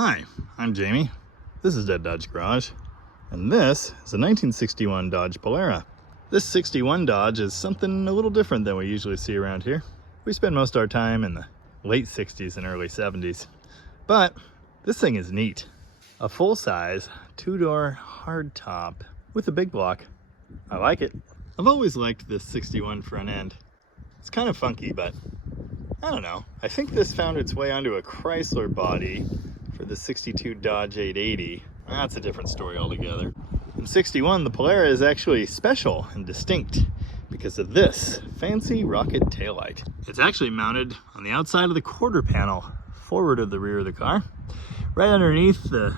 Hi, I'm Jamie. This is Dead Dodge Garage, and this is a 1961 Dodge Polara. This 61 Dodge is something a little different than we usually see around here. We spend most of our time in the late 60s and early 70s, but this thing is neat. A full-size, two-door hardtop with a big block. I like it. I've always liked this 61 front end. It's kind of funky, but I don't know. I think this found its way onto a Chrysler body for the 62 Dodge 880. That's a different story altogether. In 61, the Polara is actually special and distinct because of this fancy rocket taillight. It's actually mounted on the outside of the quarter panel, forward of the rear of the car, right underneath the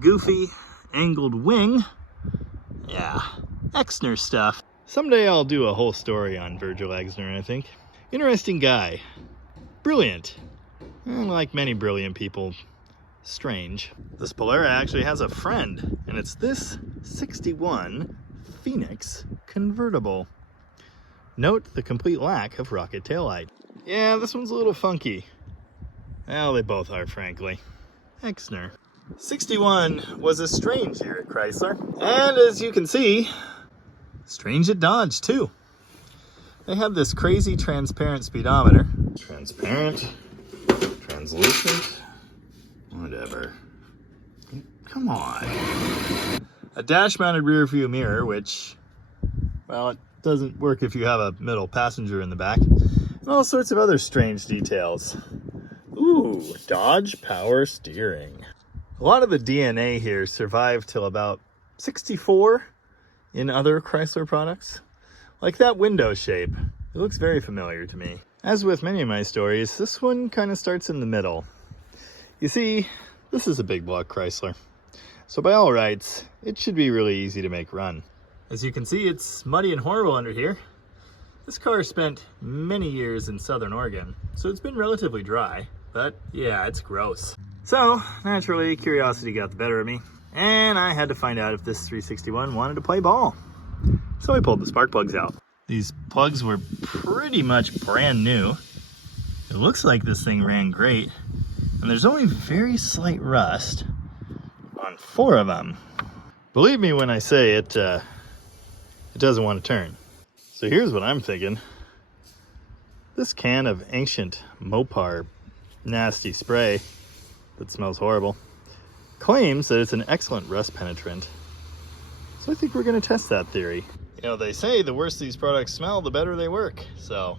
goofy angled wing. Yeah, Exner stuff. Someday I'll do a whole story on Virgil Exner, I think. Interesting guy. Brilliant. And like many brilliant people, strange. This Polara actually has a friend, and it's this 61 Phoenix convertible. Note the complete lack of rocket taillight. Yeah, this one's a little funky. Well, they both are, frankly. Exner. 61 was a strange year at Chrysler, and as you can see, strange at Dodge too. They have this crazy transparent speedometer. Transparent, translucent, whatever. Come on. A dash-mounted rear view mirror, which, well, it doesn't work if you have a middle passenger in the back, and all sorts of other strange details. Ooh, Dodge power steering. A lot of the DNA here survived till about 64 in other Chrysler products. Like that window shape, it looks very familiar to me. As with many of my stories, this one kind of starts in the middle. You see, this is a big block Chrysler, so by all rights, it should be really easy to make run. As you can see, it's muddy and horrible under here. This car spent many years in Southern Oregon, so it's been relatively dry, but yeah, it's gross. So, naturally, curiosity got the better of me, and I had to find out if this 361 wanted to play ball. So I pulled the spark plugs out. These plugs were pretty much brand new. It looks like this thing ran great, and there's only very slight rust on 4 of them. Believe me when I say it doesn't want to turn. So here's what I'm thinking. This can of ancient Mopar nasty spray that smells horrible claims that it's an excellent rust penetrant. So I think we're going to test that theory. You know, they say the worse these products smell, the better they work. So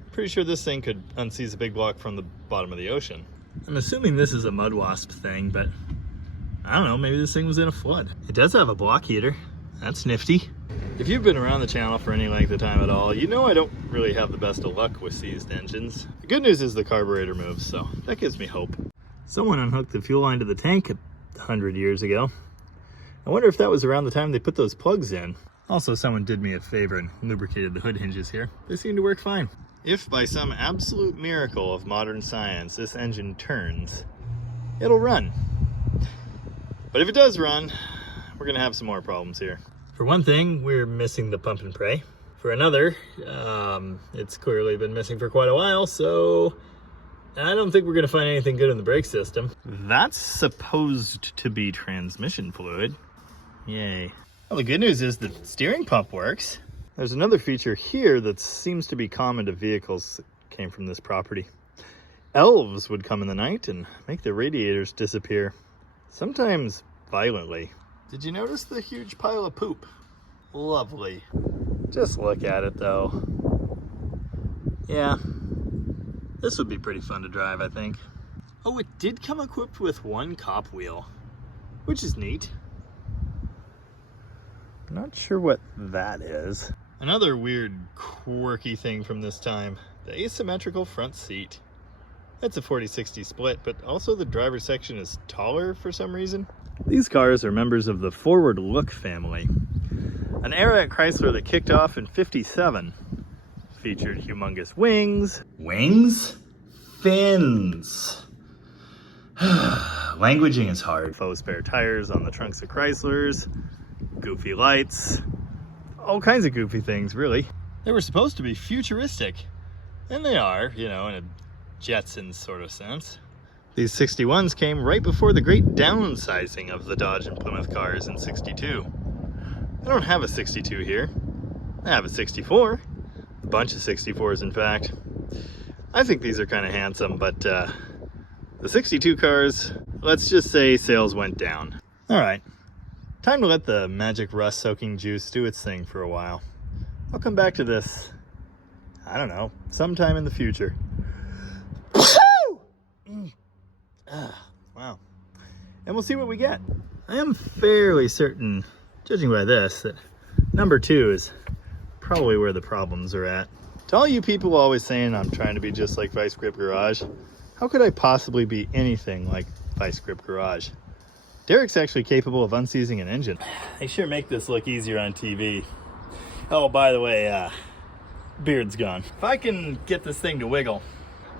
I'm pretty sure this thing could unseize a big block from the bottom of the ocean. I'm assuming this is a mud wasp thing, but I don't know, maybe this thing was in a flood. It does have a block heater. That's nifty. If you've been around the channel for any length of time at all, you know I don't really have the best of luck with seized engines. The good news is the carburetor moves, so that gives me hope. Someone unhooked the fuel line to the tank 100 years ago. I wonder if that was around the time they put those plugs in. Also, someone did me a favor and lubricated the hood hinges here. They seem to work fine. If by some absolute miracle of modern science this engine turns, it'll run. But if it does run, we're gonna have some more problems here. For one thing, we're missing the pump and pray. For another, it's clearly been missing for quite a while, so I don't think we're gonna find anything good in the brake system. That's supposed to be transmission fluid. Yay. Well, the good news is the steering pump works. There's another feature here that seems to be common to vehicles that came from this property. Elves would come in the night and make the radiators disappear, sometimes violently. Did you notice the huge pile of poop? Lovely. Just look at it though. Yeah, this would be pretty fun to drive, I think. Oh, it did come equipped with one cop wheel, which is neat. Not sure what that is. Another weird, quirky thing from this time, the asymmetrical front seat. It's a 40-60 split, but also the driver's section is taller for some reason. These cars are members of the Forward Look family, an era at Chrysler that kicked off in '57. Featured humongous wings. Wings? Fins. Languaging is hard. Faux spare tires on the trunks of Chryslers. Goofy lights. All kinds of goofy things, really. They were supposed to be futuristic. And they are, you know, in a Jetsons sort of sense. These 61s came right before the great downsizing of the Dodge and Plymouth cars in '62. I don't have a 62 here. I have a 64. A bunch of 64s, in fact. I think these are kind of handsome, but the 62 cars, let's just say sales went down. All right, time to let the magic rust soaking juice do its thing for a while. I'll come back to this, I don't know, sometime in the future. Wow. And we'll see what we get. I am fairly certain, judging by this, that number 2 is probably where the problems are at. To all you people always saying I'm trying to be just like Vice Grip Garage, how could I possibly be anything like Vice Grip Garage? Derek's actually capable of unseizing an engine. They sure make this look easier on TV. Oh, by the way, beard's gone. If I can get this thing to wiggle,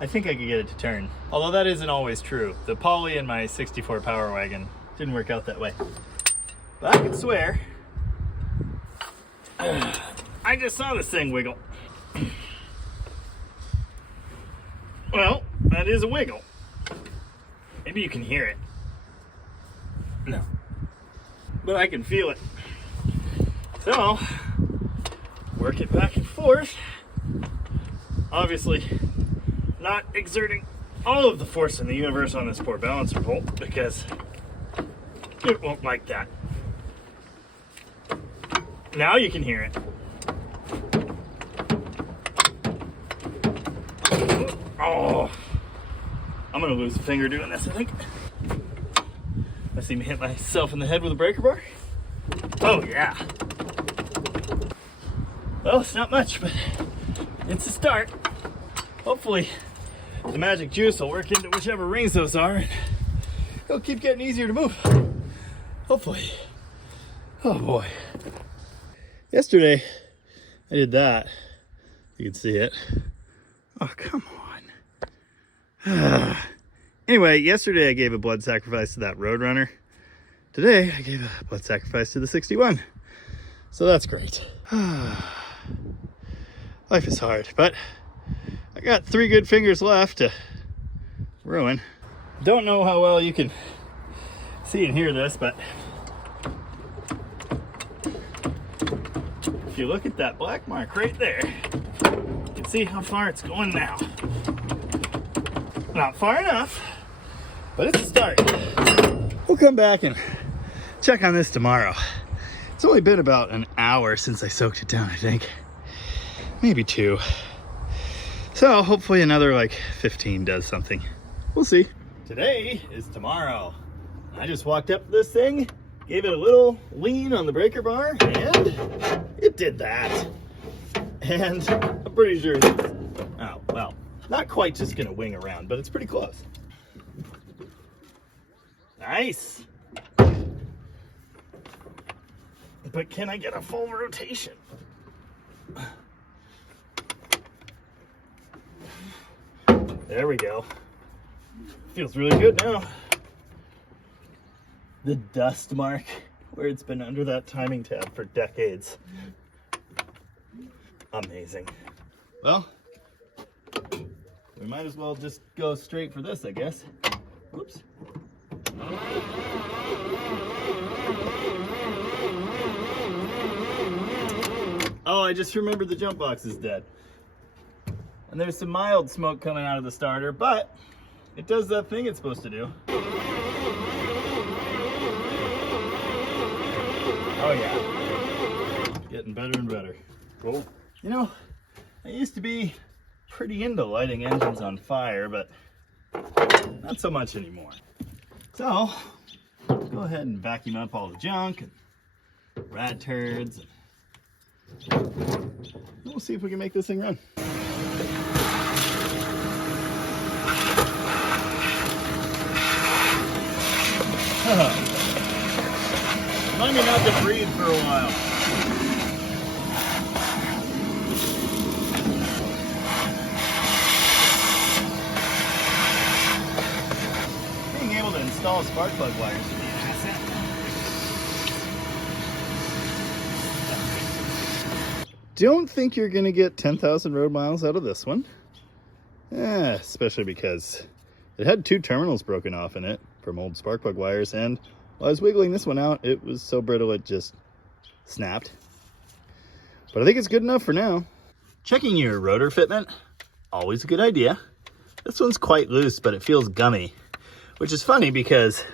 I think I could get it to turn. Although that isn't always true. The Poly in my 64 Power Wagon didn't work out that way. But I can swear, I just saw this thing wiggle. Well, that is a wiggle. Maybe you can hear it. No. But I can feel it. So, work it back and forth. Obviously, not exerting all of the force in the universe on this poor balancer bolt because it won't like that. Now you can hear it. Oh, I'm gonna lose a finger doing this, I think. I see me hit myself in the head with a breaker bar. Oh yeah. Well, it's not much, but it's a start. Hopefully the magic juice will work into whichever rings those are and it'll keep getting easier to move. Hopefully. Oh boy. Yesterday I did that. You can see it. Oh, come on. Anyway, yesterday I gave a blood sacrifice to that Roadrunner. Today I gave a blood sacrifice to the 61. So that's great. Life is hard, but I got 3 good fingers left to ruin. Don't know how well you can see and hear this, but if you look at that black mark right there, you can see how far it's going now. Not far enough, but it's a start. We'll come back and check on this tomorrow. It's only been about an hour since I soaked it down, I think. Maybe 2. So hopefully another like 15 does something. We'll see. Today is tomorrow. I just walked up to this thing, gave it a little lean on the breaker bar, and it did that. And I'm pretty sure, oh, well, not quite just gonna wing around, but it's pretty close. Nice. But can I get a full rotation? There we go. Feels really good now. The dust mark where it's been under that timing tab for decades. Amazing. Well, we might as well just go straight for this, I guess. Whoops. Oh, I just remembered the jump box is dead. And there's some mild smoke coming out of the starter, but it does that thing it's supposed to do. Oh yeah. Getting better and better. Cool. You know, I used to be pretty into lighting engines on fire, but not so much anymore. So, let's go ahead and vacuum up all the junk and rat turds. And we'll see if we can make this thing run. Remind me not to breathe for a while. Being able to install spark plug wires would be an asset. Don't think you're gonna get 10,000 road miles out of this one. Especially because It had 2 terminals broken off in it from old spark plug wires, and while I was wiggling this one out, it was so brittle it just snapped. But I think it's good enough for now. Checking your rotor fitment, always a good idea. This one's quite loose, but it feels gummy, which is funny because,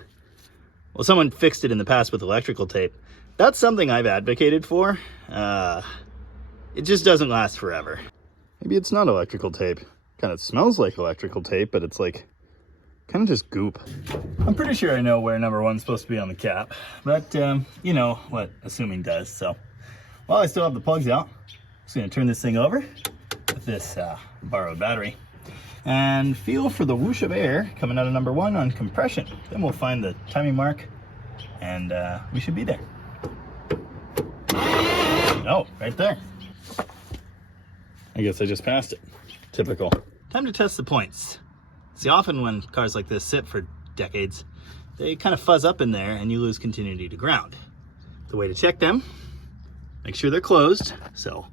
well, someone fixed it in the past with electrical tape. That's something I've advocated for. It just doesn't last forever. Maybe it's not electrical tape. Kind of smells like electrical tape, but it's like kind of just goop. I'm pretty sure I know where number 1's supposed to be on the cap, but you know what assuming does. So while I still have the plugs out, I'm just gonna turn this thing over with this borrowed battery and feel for the whoosh of air coming out of number 1 on compression. Then we'll find the timing mark and we should be there. Oh, right there. I guess I just passed it. Typical. Time to test the points. See, often when cars like this sit for decades, they kind of fuzz up in there and you lose continuity to ground. The way to check them, make sure they're closed. So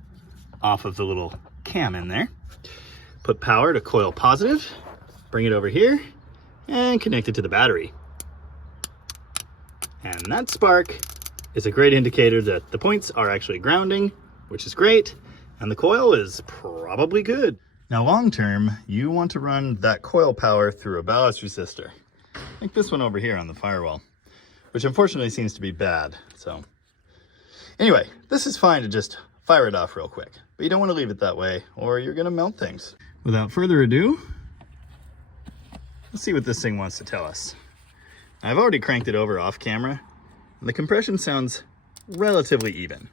off of the little cam in there, put power to coil positive, bring it over here and connect it to the battery. And that spark is a great indicator that the points are actually grounding, which is great. And the coil is probably good. Now long term, you want to run that coil power through a ballast resistor, like this one over here on the firewall, which unfortunately seems to be bad. So anyway, this is fine to just fire it off real quick, but you don't want to leave it that way or you're going to melt things. Without further ado, let's see what this thing wants to tell us. I've already cranked it over off camera and the compression sounds relatively even.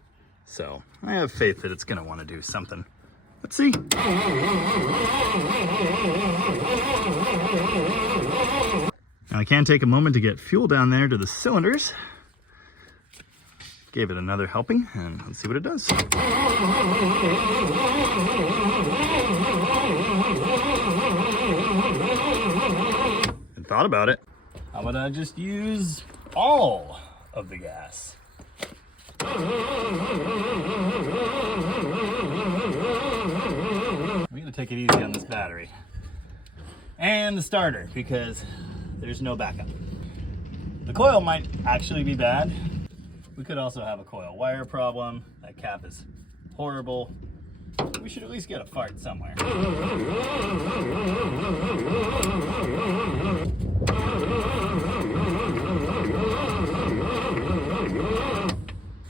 So I have faith that it's going to want to do something. Let's see. Now I can take a moment to get fuel down there to the cylinders. Gave it another helping and let's see what it does. And thought about it. How about I just use all of the gas? We're gonna take it easy on this battery and the starter because there's no backup. The coil might actually be bad. We could also have a coil wire problem. That cap is horrible. We should at least get a fart somewhere.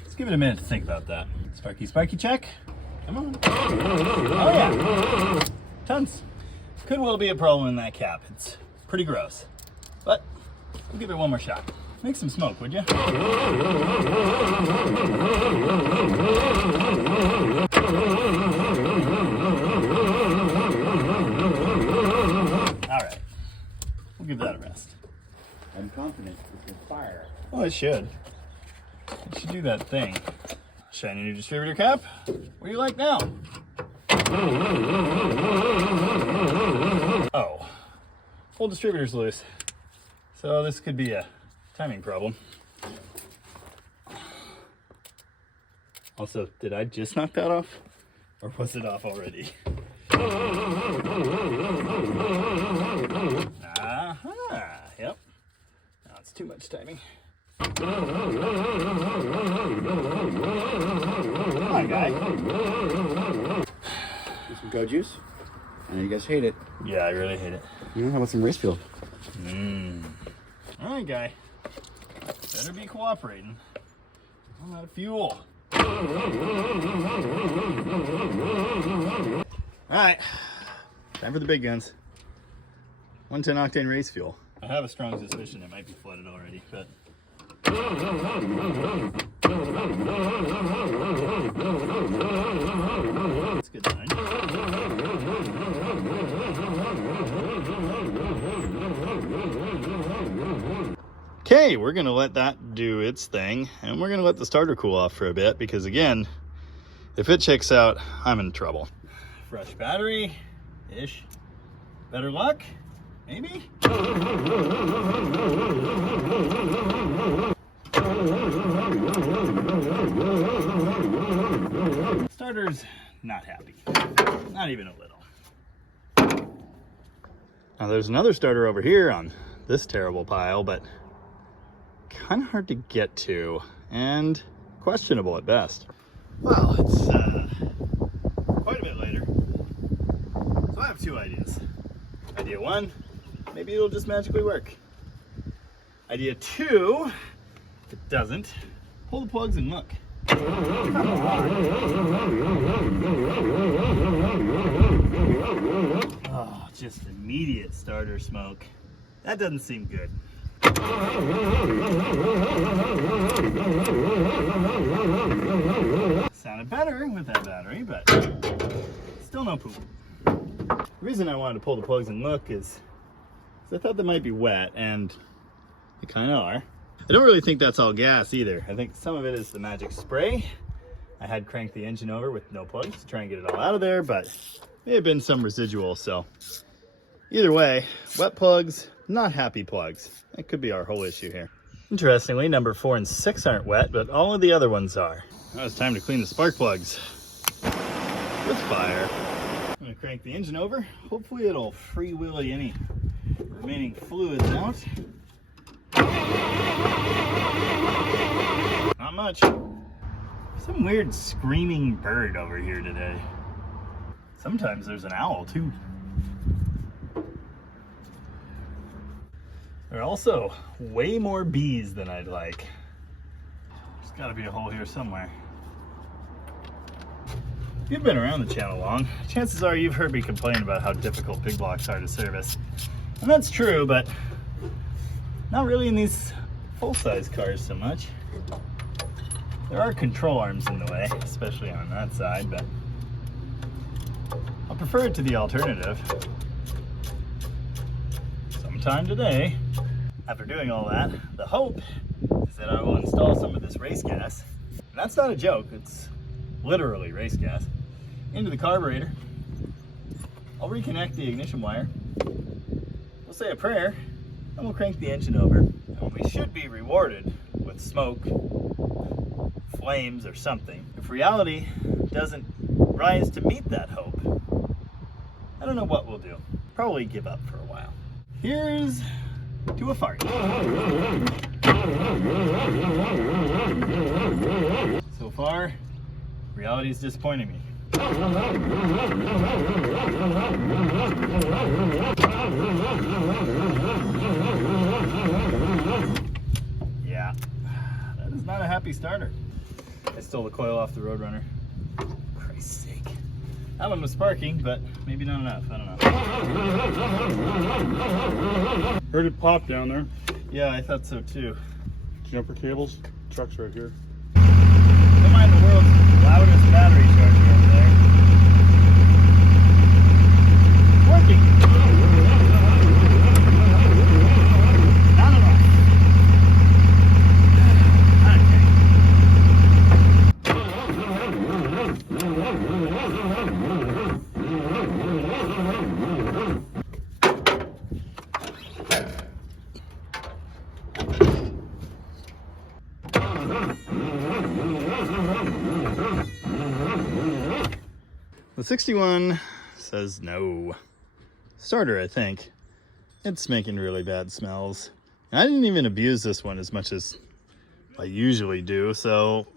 Let's give it a minute to think about that. Sparky, sparky check. Come on. Oh yeah. Tons. Could well be a problem in that cap. It's pretty gross. But we'll give it one more shot. Make some smoke, would you? Alright. We'll give that a rest. I'm confident it can fire. Oh, it should. It should do that thing. Shiny new distributor cap. What do you like now? Oh. Full distributor's loose. So this could be a timing problem. Also, did I just knock that off? Or was it off already? Aha, yep. Now it's too much timing. Come on, guy. Get some go juice. I know you guys hate it. Yeah, I really hate it. You know, how about some race fuel? Alright, guy. Better be cooperating. I'm out of fuel. Alright. Time for the big guns. 110 octane race fuel. I have a strong suspicion it might be flooded already, but it's a good sign. Okay, we're gonna let that do its thing, and we're gonna let the starter cool off for a bit because again, if it checks out, I'm in trouble. Fresh battery-ish. Better luck? Maybe? Starter's not happy. Not even a little. Now there's another starter over here on this terrible pile, but kind of hard to get to and questionable at best. Well, it's quite a bit later. So I have two ideas. Idea one, maybe it'll just magically work. Idea two, if it doesn't, pull the plugs and look. Oh, just immediate starter smoke. That doesn't seem good. Sounded better with that battery, but still no poop. The reason I wanted to pull the plugs and look is I thought they might be wet, and they kind of are. I don't really think that's all gas either. I think some of it is the magic spray. I had cranked the engine over with no plugs to try and get it all out of there, but may have been some residual, so either way, wet plugs, not happy plugs. That could be our whole issue here. Interestingly, number 4 and 6 aren't wet, but all of the other ones are. Now it's time to clean the spark plugs with fire. I'm gonna crank the engine over. Hopefully it'll free wheelie any remaining fluids out. Not much. Some weird screaming bird over here today. Sometimes there's an owl too. There are also way more bees than I'd like. There's gotta be a hole here somewhere. If you've been around the channel long, chances are you've heard me complain about how difficult big blocks are to service. And that's true, but not really in these full-size cars so much. There are control arms in the way, especially on that side, but I'll prefer it to the alternative. Sometime today, after doing all that, the hope is that I will install some of this race gas, and that's not a joke, it's literally race gas, into the carburetor. I'll reconnect the ignition wire, we'll say a prayer, and we'll crank the engine over. And we should be rewarded with smoke, flames, or something. If reality doesn't rise to meet that hope, I don't know what we'll do. Probably give up for a while. Here's to a fart. So far, reality is disappointing me. Yeah, that is not a happy starter. I stole the coil off the Roadrunner. Christ's sake. That one was sparking, but maybe not enough. I don't know. Heard it pop down there. Yeah, I thought so too. Jumper cables. Truck's right here. Don't mind the world's loudest battery charger over there. Working. Not enough. The 61 says no. Starter, I think. It's making really bad smells. And I didn't even abuse this one as much as I usually do, so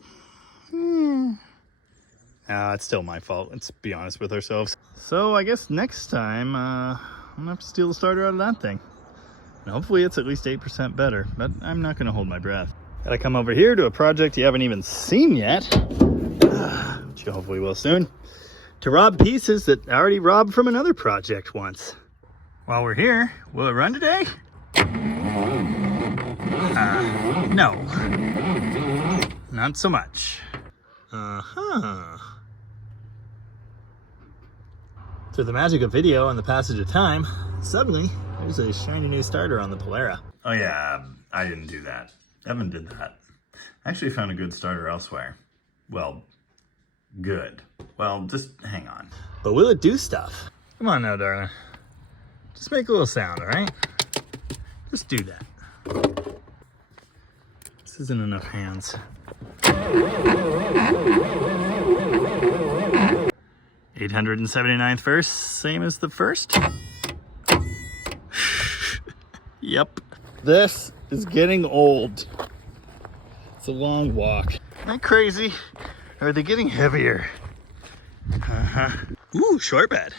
it's still my fault. Let's be honest with ourselves. So I guess next time I'm gonna have to steal the starter out of that thing. And hopefully it's at least 8% better, but I'm not gonna hold my breath. Gotta come over here to a project you haven't even seen yet, which you hopefully will soon, to rob pieces that I already robbed from another project once. While we're here, will it run today? No. Not so much. Through the magic of video and the passage of time, suddenly there's a shiny new starter on the Polara. Oh yeah, I didn't do that. Evan did that. I actually found a good starter elsewhere. Well, good. Well, just hang on. But will it do stuff? Come on now, darling. Just make a little sound, all right? Just do that. This isn't enough hands. 879th verse, same as the first. This is getting old. It's a long walk. Am I crazy? Or are they getting heavier? Ooh, short bed.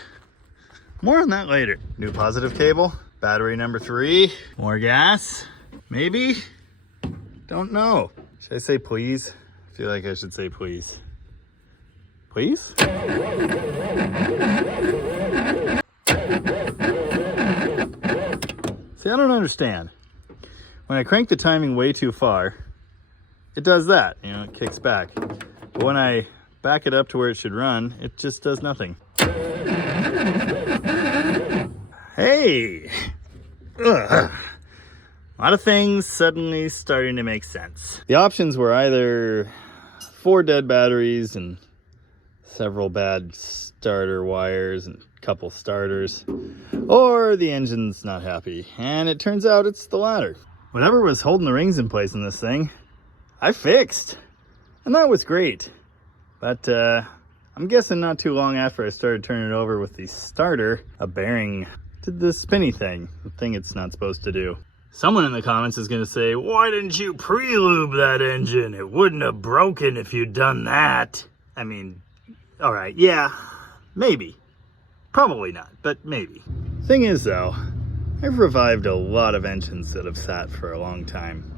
More on that later. New positive cable, battery number 3, more gas, maybe? Don't know. Should I say please? I feel like I should say please. Please? See, I don't understand. When I crank the timing way too far, it does that, you know, it kicks back. But when I back it up to where it should run, it just does nothing. Hey! Ugh. A lot of things suddenly starting to make sense. The options were either 4 dead batteries and several bad starter wires and a couple starters, or the engine's not happy. And it turns out it's the latter. Whatever was holding the rings in place in this thing, I fixed. And that was great. But I'm guessing not too long after I started turning it over with the starter, a bearing did the spinny thing, the thing it's not supposed to do. Someone in the comments is going to say, why didn't you pre-lube that engine? It wouldn't have broken if you'd done that. I mean, all right, yeah, maybe. Probably not, but maybe. Thing is though, I've revived a lot of engines that have sat for a long time.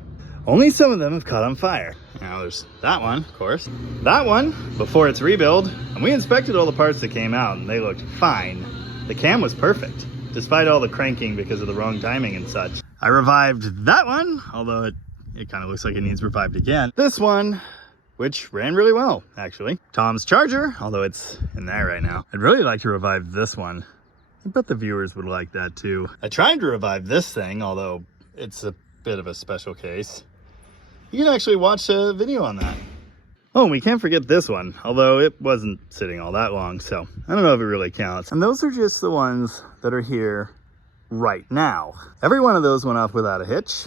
Only some of them have caught on fire. Now there's that one, of course. That one, before its rebuild, and we inspected all the parts that came out and they looked fine. The cam was perfect, despite all the cranking because of the wrong timing and such. I revived that one, although it kind of looks like it needs revived again. This one, which ran really well, actually. Tom's Charger, although it's in there right now. I'd really like to revive this one. I bet the viewers would like that too. I tried to revive this thing, although it's a bit of a special case. You can actually watch a video on that. Oh, and we can't forget this one, although it wasn't sitting all that long, so I don't know if it really counts. And those are just the ones that are here right now. Every one of those went off without a hitch,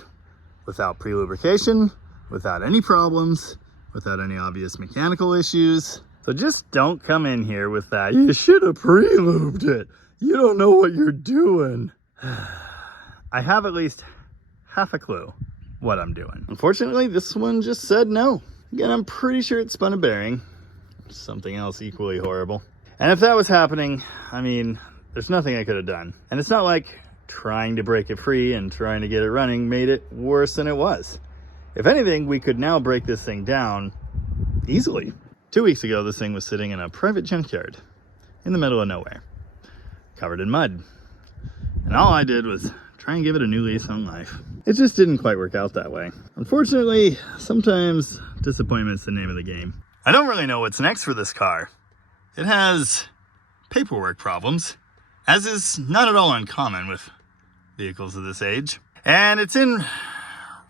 without pre-lubrication, without any problems, without any obvious mechanical issues. So just don't come in here with that, you should have pre-lubed it. You don't know what you're doing. I have at least half a clue what I'm doing. Unfortunately, this one just said no. Again, I'm pretty sure it spun a bearing. Something else equally horrible. And if that was happening, I mean, there's nothing I could have done. And it's not like trying to break it free and trying to get it running made it worse than it was. If anything, we could now break this thing down easily. 2 weeks ago, this thing was sitting in a private junkyard in the middle of nowhere, covered in mud. And all I did was try and give it a new lease on life. It just didn't quite work out that way. Unfortunately, sometimes disappointment's the name of the game. I don't really know what's next for this car. It has paperwork problems, as is not at all uncommon with vehicles of this age. And it's in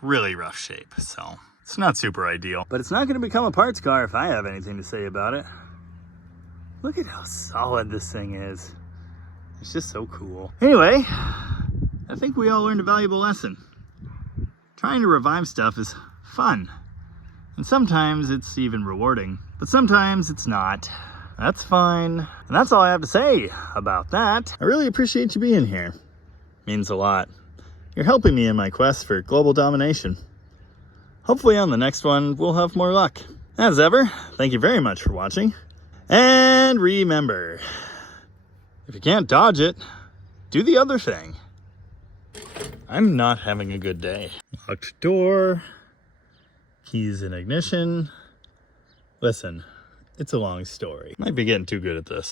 really rough shape, so it's not super ideal. But it's not going to become a parts car if I have anything to say about it. Look at how solid this thing is. It's just so cool. Anyway, I think we all learned a valuable lesson. Trying to revive stuff is fun. And sometimes it's even rewarding. But sometimes it's not. That's fine. And that's all I have to say about that. I really appreciate you being here. Means a lot. You're helping me in my quest for global domination. Hopefully on the next one, we'll have more luck. As ever, thank you very much for watching. And remember, if you can't dodge it, do the other thing. I'm not having a good day. Locked door, keys in ignition. Listen, it's a long story. Might be getting too good at this.